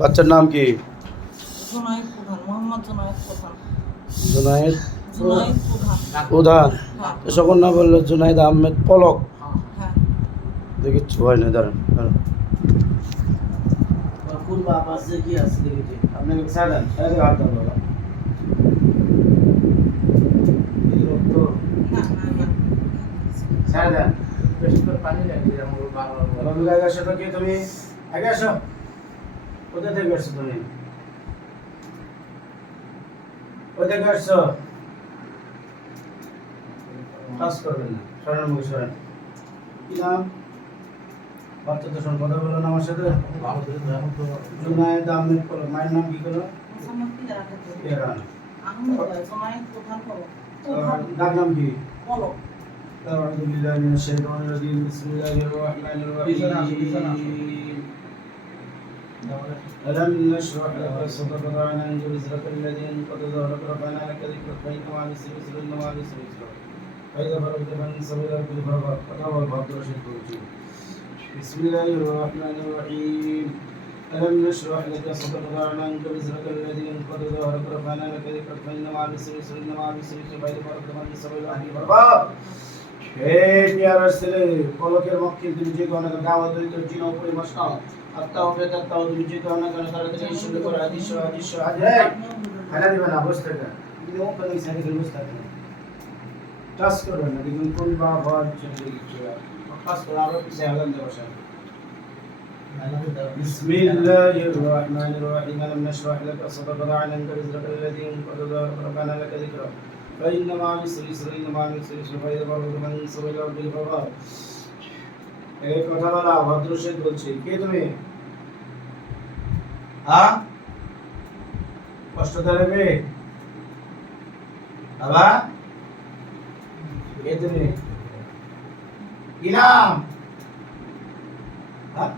বাচ্চার নাম কি? জুনায়েদ প্রধান, মোহাম্মদ জুনায়েদ প্রধান। জুনায়েদ জুনায়েদ প্রধান। প্রধান। হ্যাঁ। তো সকল নাম বললো জুনায়েদ আহমেদ পলক। হ্যাঁ। দেখি কিছু হয় না, দাঁড়ান দাঁড়ান। কোন বাপ আছে কি আছে দেখি আপনাকে ছাড়েন আরে হাত দাও বাবা এই রক্ত না না না। ছাড় দেন বেশি করে পানি লাগে আমার বাবা রবি গায়ে আসো তো কি তুমি আগে আসো কোথা থেকে আসছো তুমি কোথা থেকে আসছো টাচ করবেন না সরেন মুখে সরেন কি নাম বাচ্চা তো শোন কথা বলো না আমার সাথে ভালো করে জানো তো জুনায়েদ আহমেদ পলক মায়ের নাম কি হলো মোহাম্মদ কি রাখা তো? এরান আহমেদ জুনায়েদ প্রধান পলক। ডাক নাম কি পলক। أعوذ بالله من الشيطان الرجيم بسم الله الرحمن الرحيم ألم نشرح لك صدرك وعنك وزرك الذي انقض ظهرك رفعنا لك ذكرك فإن مع العسر يسرا إن مع العسر يسرا فإذا فرغت فانصب إلى ربك فارغب فتوى البحر رشد بسم الله الرحمن الرحيم ألم نشرح لك صدرك وعنك وزرك الذي انقض ظهرك رفعنا لك ذكرك فإن مع العسر يسرا إن مع العسر يسرا فإذا فرغت فانصب إلى ربك فارغب এই পিয়ারার ছেলে পলকের মক্কিল তুমি যে কোন দাওয়াত হইতো জিন উপরে মশকাও আত্মা হবে আত্মা তুমি যে কোন কোন তাড়াতাড়ি শুরু করে হাদিস হাজে খালা দিবে না বসে থাকা তুমি ও কোন সাইডে গেলে বসে থাকা টাচ করবে না দেখুন কোন বা ভর চলে গেছে টাচ করে আরো পিছে আগান দেব বসে بسم الله الرحمن الرحيم ألم نشرح لك صدرك وعنك وزرك الذي انقض ظهرك ورفعنا لك ذكرك فإن مع العسر يسرا إن مع العسر يسرا فإذا فرغت فانصب إلى ربك فارغب এই কথা বলা ভদ্র শেখ বলছি কে তুমি হ্যাঁ কষ্ট দেবে বাবা কে তুমি কি নাম হ্যাঁ